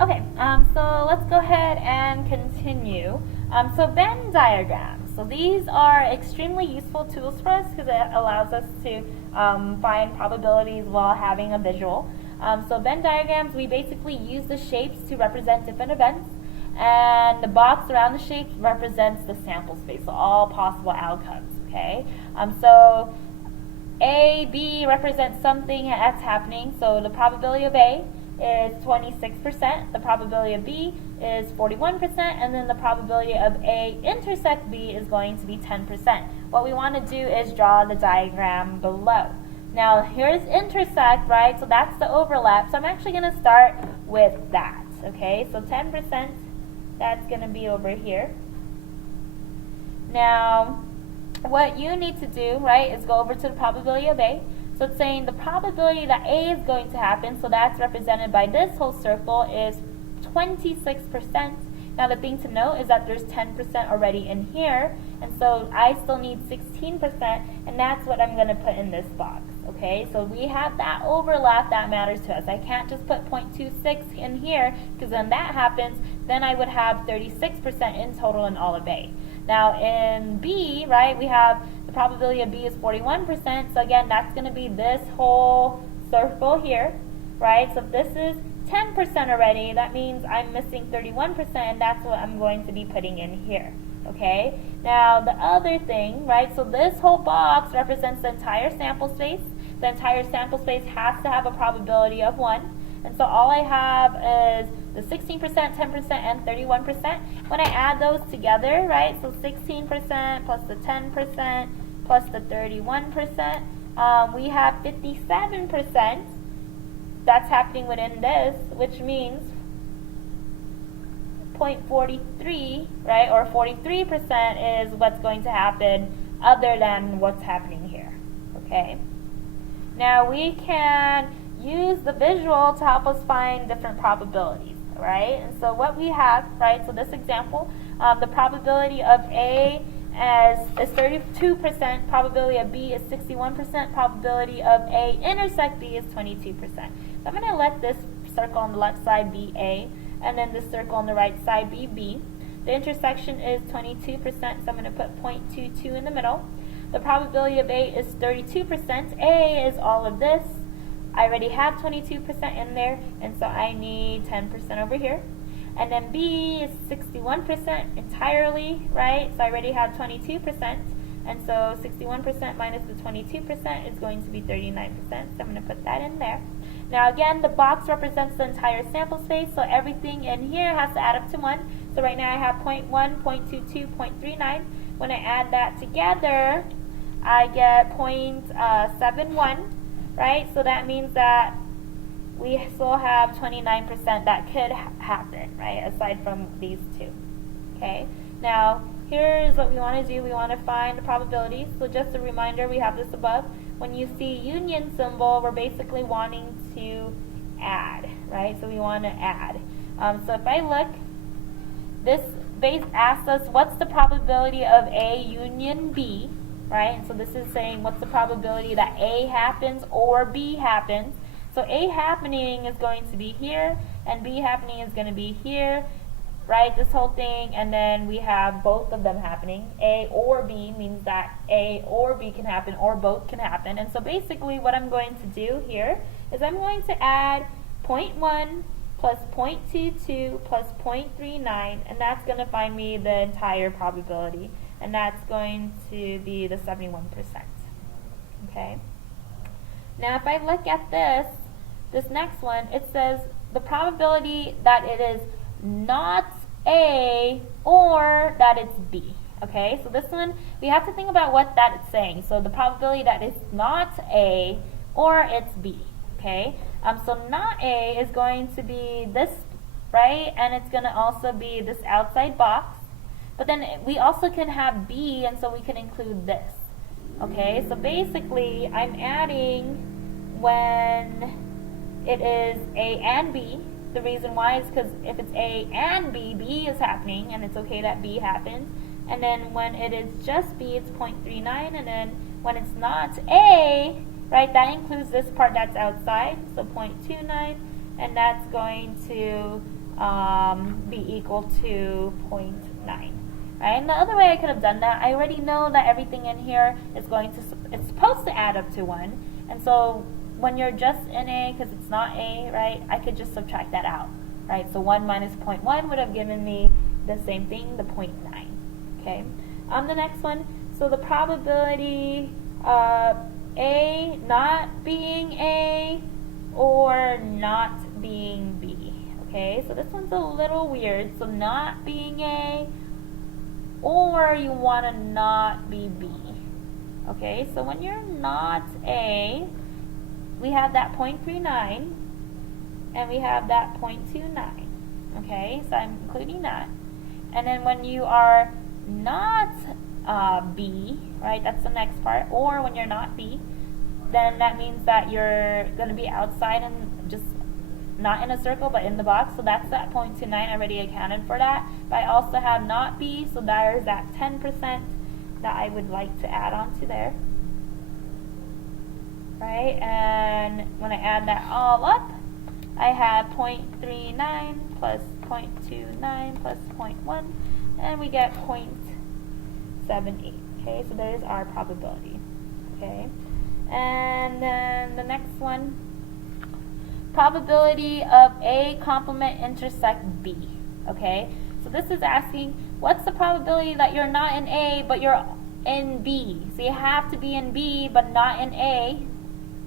Okay, so let's go ahead and continue. So Venn diagrams. So these are extremely useful tools for us because it allows us to find probabilities while having a visual. So Venn diagrams, we basically use the shapes to represent different events, and the box around the shapes represents the sample space, so all possible outcomes. Okay, so A, B represents something that's happening. So the probability of A is 26%, the probability of B is 41%, and then the probability of A intersect B is going to be 10%. What we want to do is draw the diagram below. Now here's intersect, right? So that's the overlap. So I'm actually going to start with that, okay? So 10%, that's going to be over here. Now, what you need to do, right, is go over to the probability of A. So it's saying the probability that A is going to happen, so that's represented by this whole circle, is 26%. Now the thing to note is that there's 10% already in here, and so I still need 16%, and that's what I'm going to put in this box. Okay, so we have that overlap that matters to us. I can't just put 0.26 in here, because when that happens, then I would have 36% in total in all of A. Now in B, right, we have the probability of B is 41%, so again, that's going to be this whole circle here, right? So if this is 10% already, that means I'm missing 31%, and that's what I'm going to be putting in here. Okay, now the other thing, right, so this whole box represents the entire sample space. The entire sample space has to have a probability of 1. And so all I have is the 16%, 10%, and 31%. When I add those together, right, so 16% plus the 10% plus the 31%, we have 57%. That's happening within this, which means 0.43, right, or 43% is what's going to happen other than what's happening here, okay? Now we can use the visual to help us find different probabilities, right? And so what we have, right, so this example, the probability of A is 32%, probability of B is 61%, probability of A intersect B is 22%. So I'm going to let this circle on the left side be A, and then this circle on the right side be B. The intersection is 22%, so I'm going to put 0.22 in the middle. The probability of A is 32%. A is all of this. I already have 22% in there, and so I need 10% over here. And then B is 61% entirely, right? So I already have 22%, and so 61% minus the 22% is going to be 39%, so I'm going to put that in there. Now again, the box represents the entire sample space, so everything in here has to add up to 1. So right now I have 0.1, 0.22, 0.39. When I add that together, I get 0.71, right? So that means that we still have 29% that could happen, right, aside from these two. Okay, now here's what we want to do. We want to find the probabilities. So just a reminder, we have this above. When you see union symbol, we're basically wanting to add, right? So we want to add. So if I look, this base asks us what's the probability of A union B, right? And so this is saying what's the probability that A happens or B happens. So A happening is going to be here, and B happening is going to be here, right? This whole thing, and then we have both of them happening. A or B means that A or B can happen, or both can happen. And so basically what I'm going to do here is I'm going to add 0.1 plus 0.22 plus 0.39, and that's going to find me the entire probability, and that's going to be the 71%. Okay? Now if I look at this next one, it says the probability that it is not A or that it's B. Okay, so this one, we have to think about what that is saying. So the probability that it's not A or it's B. Okay, so not A is going to be this, right? And it's going to also be this outside box. But then we also can have B, and so we can include this. Okay, so basically I'm adding when it is A and B. The reason why is because if it's A and B, B is happening, and it's okay that B happens. And then when it is just B, it's 0.39, and then when it's not A, right, that includes this part that's outside, so 0.29, and that's going to be equal to 0.9. Right? And the other way I could have done that, I already know that everything in here is it's supposed to add up to 1. And so when you're just in A, because it's not A, right, I could just subtract that out. Right? So 1 minus 0.1 would have given me the same thing, the 0.9. Okay? The next one, so the probability of A not being A or not being B. Okay, so this one's a little weird. So not being A, or you want to not be B. Okay, so when you're not A, we have that 0.39 and we have that 0.29. Okay, so I'm including that. And then when you are not B, right, that's the next part, or when you're not B, then that means that you're going to be outside and just not in a circle but in the box, so that's that 0.29, I already accounted for that. But I also have not B, so there's that 10% that I would like to add on to there. Right, and when I add that all up, I have 0.39 plus 0.29 plus 0.1, and we get 0.78. Okay, so there's our probability. Okay, and then the next one, probability of A complement intersect B. Okay, so this is asking what's the probability that you're not in A but you're in B. So you have to be in B but not in A.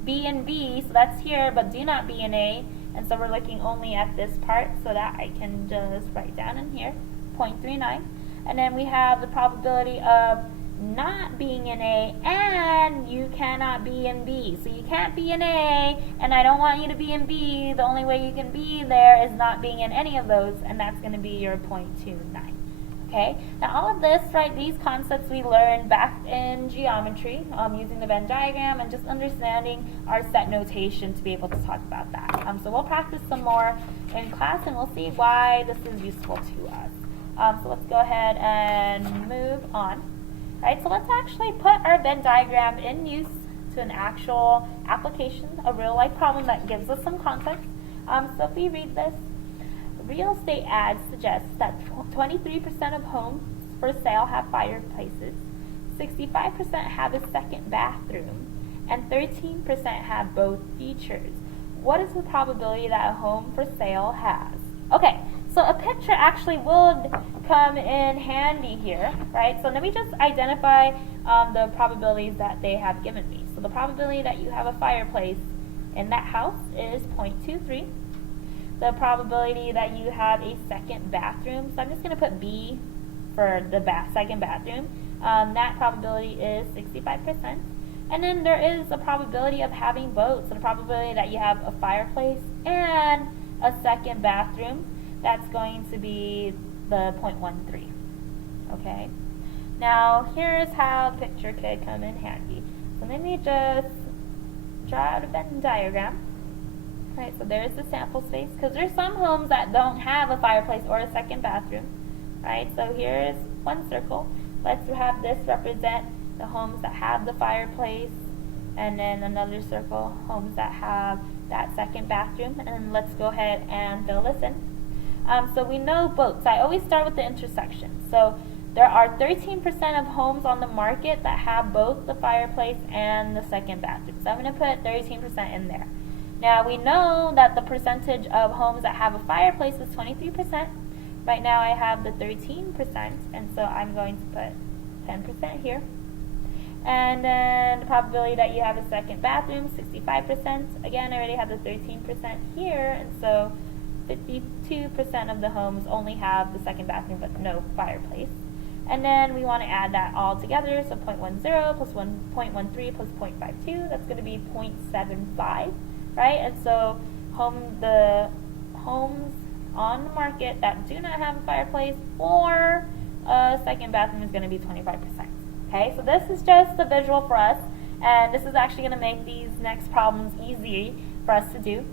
B and B, so that's here, but do not be in A. And so we're looking only at this part, so that I can just write down in here, 0.39. And then we have the probability of not being in A, and you cannot be in B. So you can't be in A, and I don't want you to be in B. The only way you can be there is not being in any of those, and that's going to be your 0.29. Okay, now all of this, right, these concepts we learned back in geometry using the Venn diagram and just understanding our set notation to be able to talk about that. So we'll practice some more in class and we'll see why this is useful to us. So let's go ahead and move on. Right, so let's actually put our Venn diagram in use to an actual application, a real life problem that gives us some context. So if we read this, real estate ads suggest that 23% of homes for sale have fireplaces, 65% have a second bathroom, and 13% have both features. What is the probability that a home for sale has? Okay, so a picture actually would come in handy here, right? So let me just identify the probabilities that they have given me. So the probability that you have a fireplace in that house is 0.23. The probability that you have a second bathroom, so I'm just going to put B for the second bathroom. That probability is 65%. And then there is a probability of having both. So the probability that you have a fireplace and a second bathroom, that's going to be the 0.13. Okay. Now here's how the picture could come in handy. So let me just draw out a Venn diagram. Right, so there's the sample space, because there's some homes that don't have a fireplace or a second bathroom. Right, so here's one circle. Let's have this represent the homes that have the fireplace, and then another circle, homes that have that second bathroom. And let's go ahead and fill this in. So we know both. So I always start with the intersection. So there are 13% of homes on the market that have both the fireplace and the second bathroom. So I'm going to put 13% in there. Now we know that the percentage of homes that have a fireplace is 23%. Right now I have the 13%, and so I'm going to put 10% here. And then the probability that you have a second bathroom, 65%. Again, I already have the 13% here, and so 52% of the homes only have the second bathroom but no fireplace. And then we want to add that all together, so 0.10 plus 1.13 plus 0.52, that's going to be 0.75. Right, and so the homes on the market that do not have a fireplace or a second bathroom is going to be 25%. Okay, so this is just a visual for us, and this is actually going to make these next problems easy for us to do.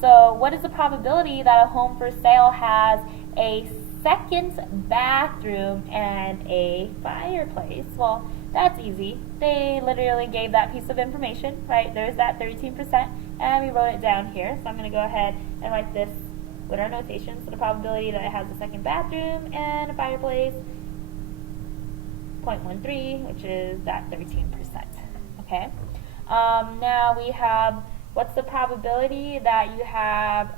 So what is the probability that a home for sale has a second bathroom and a fireplace? Well, that's easy. They literally gave that piece of information, right? There's that 13%, and we wrote it down here. So I'm going to go ahead and write this with our notation. So the probability that it has a second bathroom and a fireplace, 0.13, which is that 13%. Okay. Now we have, what's the probability that you have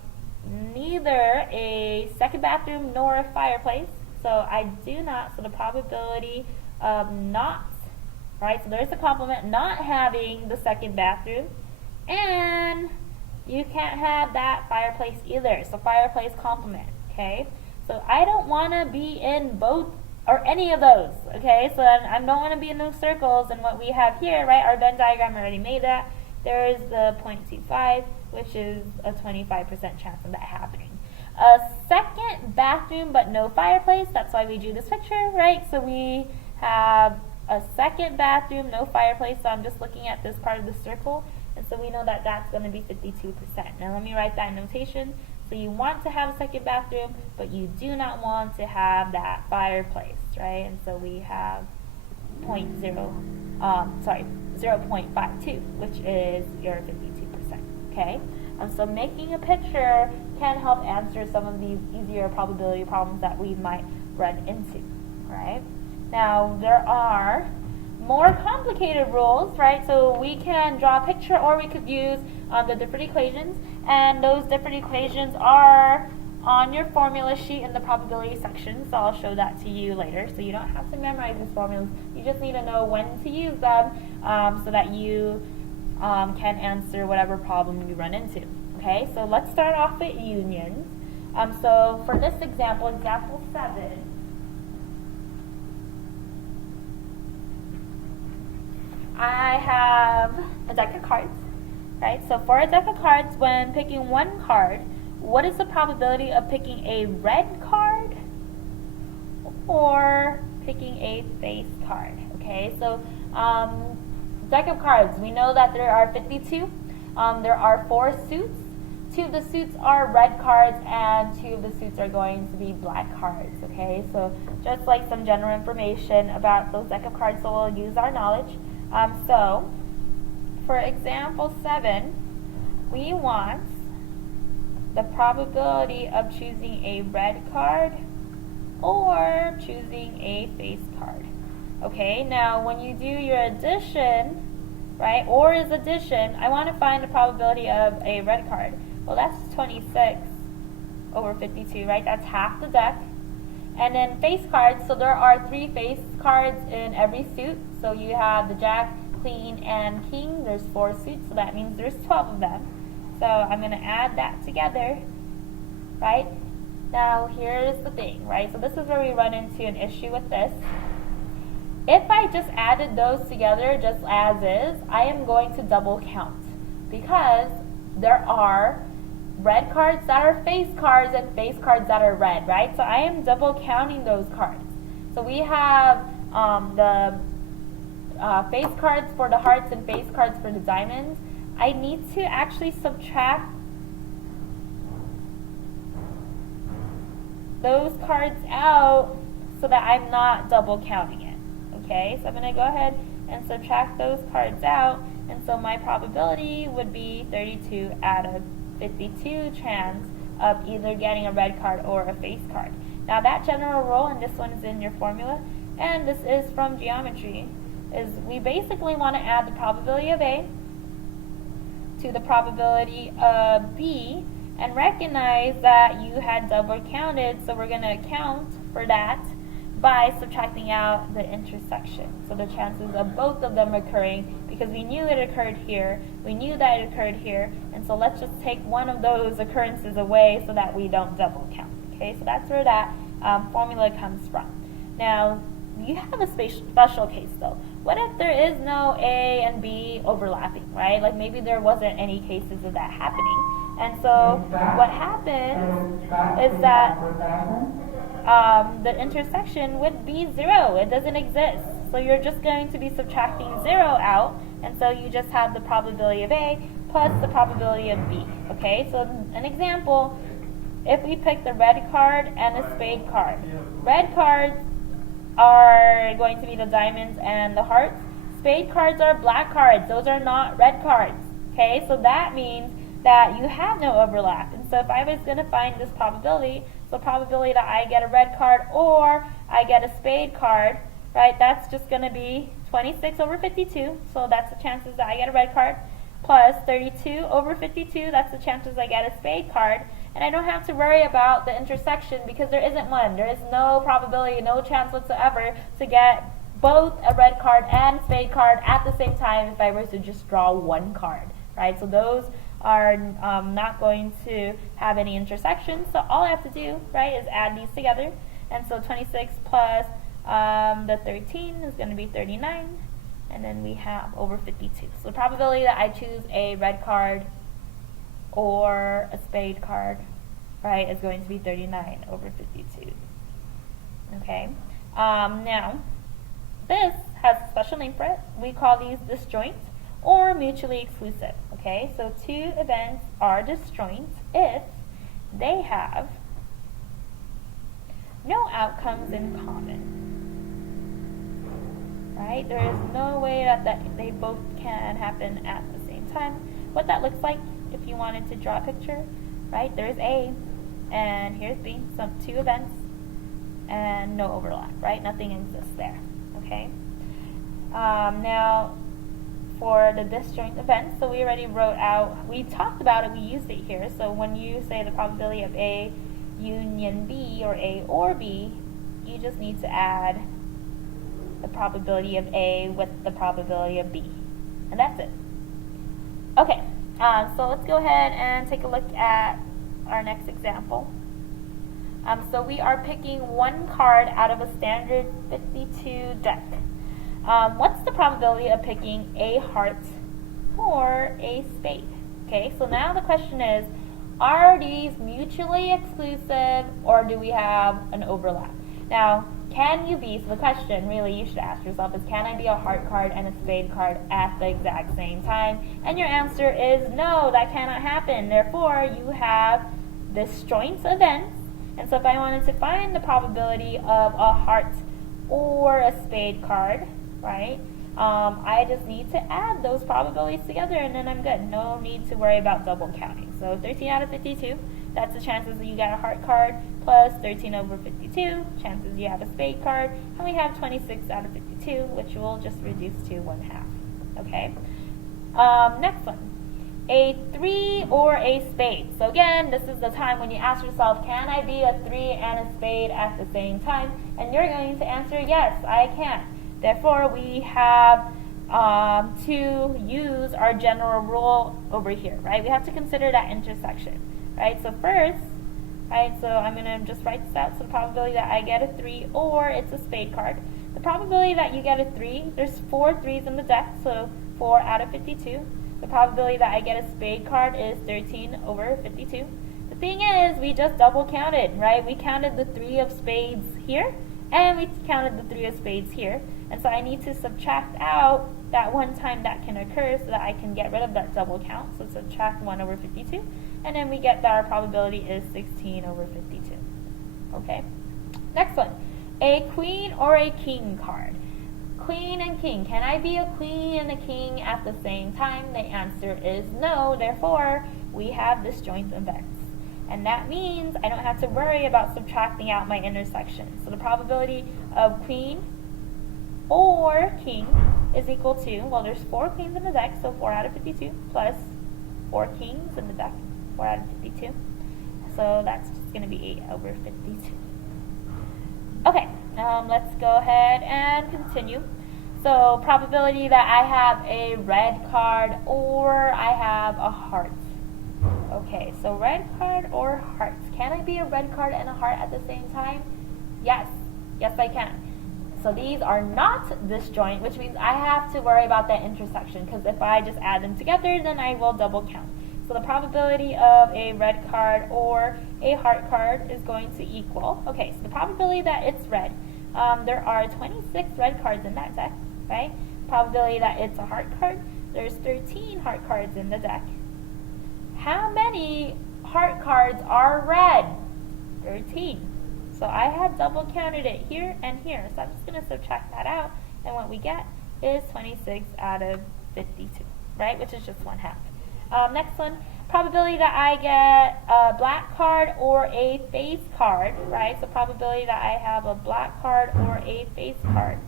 neither a second bathroom nor a fireplace? So I do not, so the probability of not, right, so there's a complement, not having the second bathroom, and you can't have that fireplace either, so fireplace complement, okay? So I don't want to be in both or any of those, okay? So I don't want to be in those circles, and what we have here, right, our Venn diagram already made that. There is the 0.25, which is a 25% chance of that happening. A second bathroom but no fireplace, that's why we drew this picture, right? So we have a second bathroom, no fireplace, so I'm just looking at this part of the circle, and so we know that that's going to be 52%. Now let me write that in notation. So you want to have a second bathroom, but you do not want to have that fireplace, right? And so we have 0.52, which is your 52%, okay? So making a picture can help answer some of these easier probability problems that we might run into, right? Now, there are more complicated rules, right? So we can draw a picture, or we could use the different equations, and those different equations are on your formula sheet in the probability section, so I'll show that to you later. So you don't have to memorize these formulas, you just need to know when to use them so that you can answer whatever problem you run into. Okay, so let's start off with unions. So for this example, example 7, I have a deck of cards, right? So for a deck of cards, when picking one card, what is the probability of picking a red card or picking a face card? Okay, so deck of cards, we know that there are 52. There are 4 suits. 2 of the suits are red cards, and 2 of the suits are going to be black cards. Okay, so just like some general information about those deck of cards, so we'll use our knowledge. So for example 7, we want the probability of choosing a red card or choosing a face card. Okay, now when you do your addition, right, or is addition, I want to find the probability of a red card. Well, that's 26 over 52, right? That's half the deck. And then face cards, so there are 3 face cards in every suit. So you have the jack, queen, and king. There's 4 suits, so that means there's 12 of them. So I'm going to add that together, right? Now here's the thing, right? So this is where we run into an issue with this. If I just added those together just as is, I am going to double count because there are red cards that are face cards and face cards that are red, right? So I am double counting those cards. So we have the face cards for the hearts and face cards for the diamonds. I need to actually subtract those cards out so that I'm not double counting it. Okay, so I'm going to go ahead and subtract those cards out, and so my probability would be 32 out of 52 chance of either getting a red card or a face card. Now that general rule, and this one is in your formula, and this is from geometry, is we basically want to add the probability of A to the probability of B and recognize that you had double counted, so we're going to account for that by subtracting out the intersection. So the chances of both of them occurring, because we knew it occurred here, we knew that it occurred here, and so let's just take one of those occurrences away so that we don't double count. Okay, so that's where that formula comes from. Now, you have a special case though. What if there is no A and B overlapping, right? Like maybe there wasn't any cases of that happening. And so what happens is that the intersection would be 0. It doesn't exist. So you're just going to be subtracting 0 out, and so you just have the probability of A plus the probability of B. Okay, so an example, if we pick the red card and the spade card. Red cards are going to be the diamonds and the hearts. Spade cards are black cards. Those are not red cards. Okay, so that means that you have no overlap. And so if I was going to find this probability, so probability that I get a red card or I get a spade card, right, that's just going to be 26 over 52, so that's the chances that I get a red card, plus 32 over 52, that's the chances I get a spade card. And I don't have to worry about the intersection because there isn't one. There is no probability, no chance whatsoever to get both a red card and spade card at the same time if I were to just draw one card, right? So those are not going to have any intersections. So all I have to do, right, is add these together. And so 26 plus the 13 is going to be 39. And then we have over 52. So the probability that I choose a red card or a spade card, right, is going to be 39 over 52. Okay. Now, this has a special name for it. We call these disjoint or mutually exclusive. Okay, so two events are disjoint if they have no outcomes in common. Right? There is no way that they both can happen at the same time. What that looks like, if you wanted to draw a picture, right? There's A, and here's B, so two events, and no overlap, right? Nothing exists there, okay? Now, for the disjoint events, so we already wrote out, we talked about it, we used it here, so when you say the probability of A union B, or A or B, you just need to add the probability of A with the probability of B, and that's it. Okay. So let's go ahead and take a look at our next example. So we are picking one card out of a standard 52 deck. What's the probability of picking a heart or a spade? Okay, so now the question is, are these mutually exclusive or do we have an overlap? Now, can you be, so the question really you should ask yourself is, can I be a heart card and a spade card at the exact same time? And your answer is no, that cannot happen. Therefore, you have disjoint events. And so if I wanted to find the probability of a heart or a spade card, right, I just need to add those probabilities together and then I'm good. No need to worry about double counting. So 13 out of 52, that's the chances that you get a heart card, plus 13 over 52, chances you have a spade card, and we have 26 out of 52, which we'll just reduce to 1/2. Okay? Next one. A 3 or a spade. So again, this is the time when you ask yourself, can I be a 3 and a spade at the same time? And you're going to answer, yes, I can. Therefore, we have to use our general rule over here, right? We have to consider that intersection, right? So first, right, so I'm going to just write this out. So the probability that I get a 3 or it's a spade card. The probability that you get a 3, there's 4 3s in the deck, so 4 out of 52. The probability that I get a spade card is 13 over 52. The thing is, we just double counted, right? We counted the 3 of spades here, and we counted the 3 of spades here. And so I need to subtract out that one time that can occur so that I can get rid of that double count. So subtract 1 over 52, and then we get that our probability is 16 over 52. Okay? Next one, a queen or a king card. Queen and king. Can I be a queen and a king at the same time? The answer is no. Therefore, we have disjoint events. And that means I don't have to worry about subtracting out my intersection. So the probability of queen or king is equal to, well, there's 4 queens in the deck, so 4 out of 52, plus 4 kings in the deck, 4 out of 52. So that's just going to be 8 over 52. Okay, let's go ahead and continue. So probability that I have a red card or I have a heart. Okay, so red card or heart. Can I be a red card and a heart at the same time? Yes. Yes, I can. So these are not disjoint, which means I have to worry about that intersection, because if I just add them together, then I will double count. So the probability of a red card or a heart card is going to equal, okay, so the probability that it's red, there are 26 red cards in that deck, right? Probability that it's a heart card, there's 13 heart cards in the deck. How many heart cards are red? 13. So I have double counted it here and here. So I'm just going to subtract that out. And what we get is 26 out of 52, right? Which is just 1/2. Next one, probability that I get a black card or a face card, right? So probability that I have a black card or a face card.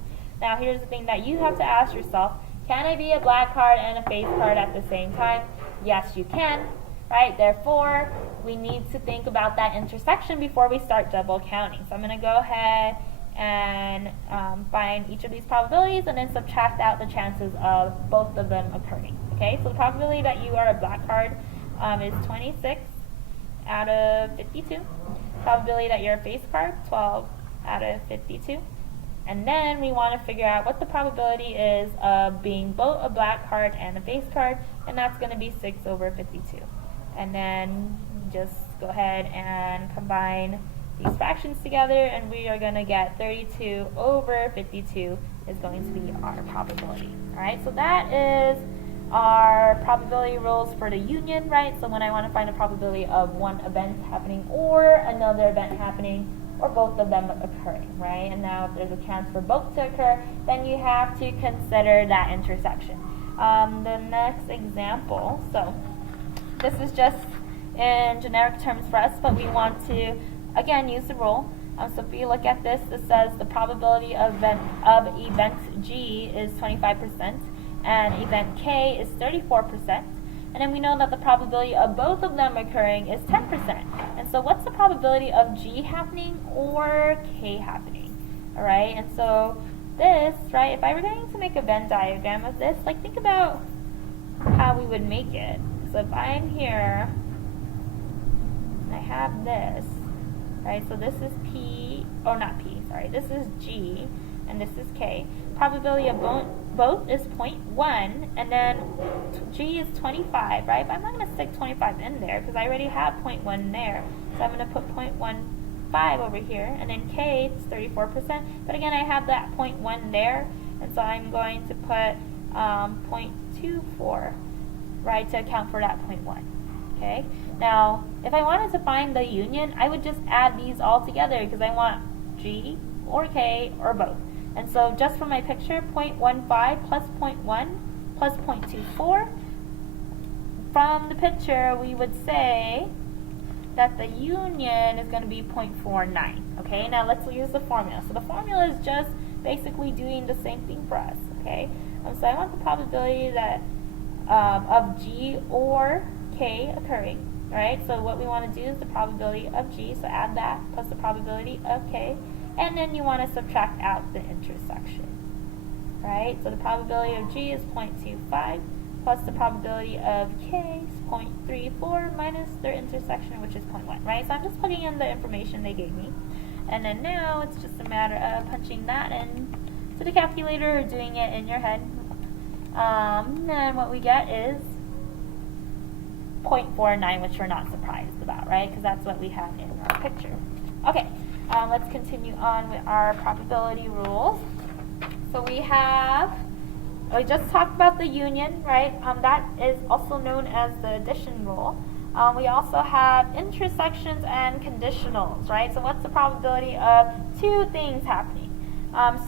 Now here's the thing that you have to ask yourself, can I be a black card and a face card at the same time? Yes, you can, right? Therefore, we need to think about that intersection before we start double counting. So I'm going to go ahead and find each of these probabilities and then subtract out the chances of both of them occurring. Okay, so the probability that you are a black card is 26 out of 52. Probability that you're a face card, 12 out of 52. And then we want to figure out what the probability is of being both a black card and a face card, and that's going to be 6 over 52. And then just go ahead and combine these fractions together, and we are going to get 32 over 52 is going to be our probability. Alright, so that is our probability rules for the union, right? So when I want to find the probability of one event happening or another event happening, or both of them occurring, right? And now if there's a chance for both to occur, then you have to consider that intersection. The next example, so this is just in generic terms for us, but we want to, again, use the rule. So if you look at this, it says the probability of event G is 25% and event K is 34%. And then we know that the probability of both of them occurring is 10%. And so what's the probability of G happening or K happening? Alright, and so this, right, if I were going to make a Venn diagram of this, like think about how we would make it. So if I'm here, and I have this, right, so this is P, or not P, sorry, this is G, and this is K. Probability of both is 0.1, and then G is 25, right? But I'm not going to stick 25 in there because I already have 0.1 there. So I'm going to put 0.15 over here, and then K is 34%. But again, I have that 0.1 there, and so I'm going to put 0.24, right, to account for that 0.1. Okay. Now, if I wanted to find the union, I would just add these all together because I want G or K or both. And so just for my picture, 0.15 plus 0.1 plus 0.24, from the picture we would say that the union is going to be 0.49. Okay, now let's use the formula. So the formula is just basically doing the same thing for us. Okay, so I want the probability that of G or K occurring. Right, so what we want to do is the probability of G, so add that plus the probability of K. And then you want to subtract out the intersection, right? So the probability of G is 0.25 plus the probability of K is 0.34 minus their intersection, which is 0.1, right? So I'm just plugging in the information they gave me. And then now it's just a matter of punching that in to the calculator or doing it in your head. Then what we get is 0.49, which we're not surprised about, right? Because that's what we have in our picture. Okay. Let's continue on with our probability rules. So we just talked about the union, right? That is also known as the addition rule. We also have intersections and conditionals, right? So what's the probability of two things happening?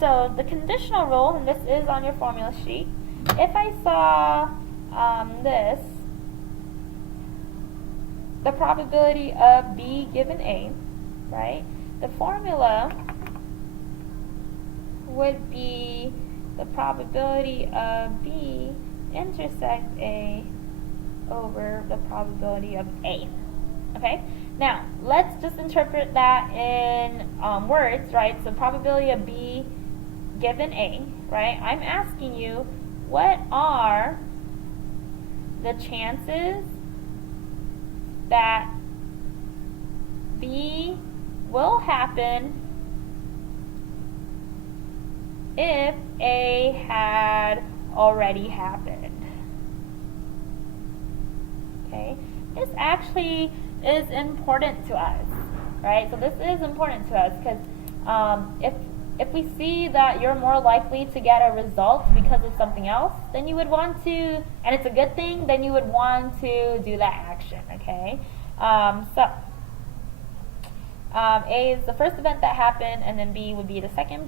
So the conditional rule, and this is on your formula sheet, if I saw this, the probability of B given A, right? The formula would be the probability of B intersect A over the probability of A. Okay? Now, let's just interpret that in words, right? So probability of B given A, right? I'm asking you, what are the chances that B will happen if A had already happened? Okay, this actually is important to us, right? So this is important to us because if we see that you're more likely to get a result because of something else, then you would want to, and it's a good thing, then you would want to do that action, okay? A is the first event that happened, and then B would be the second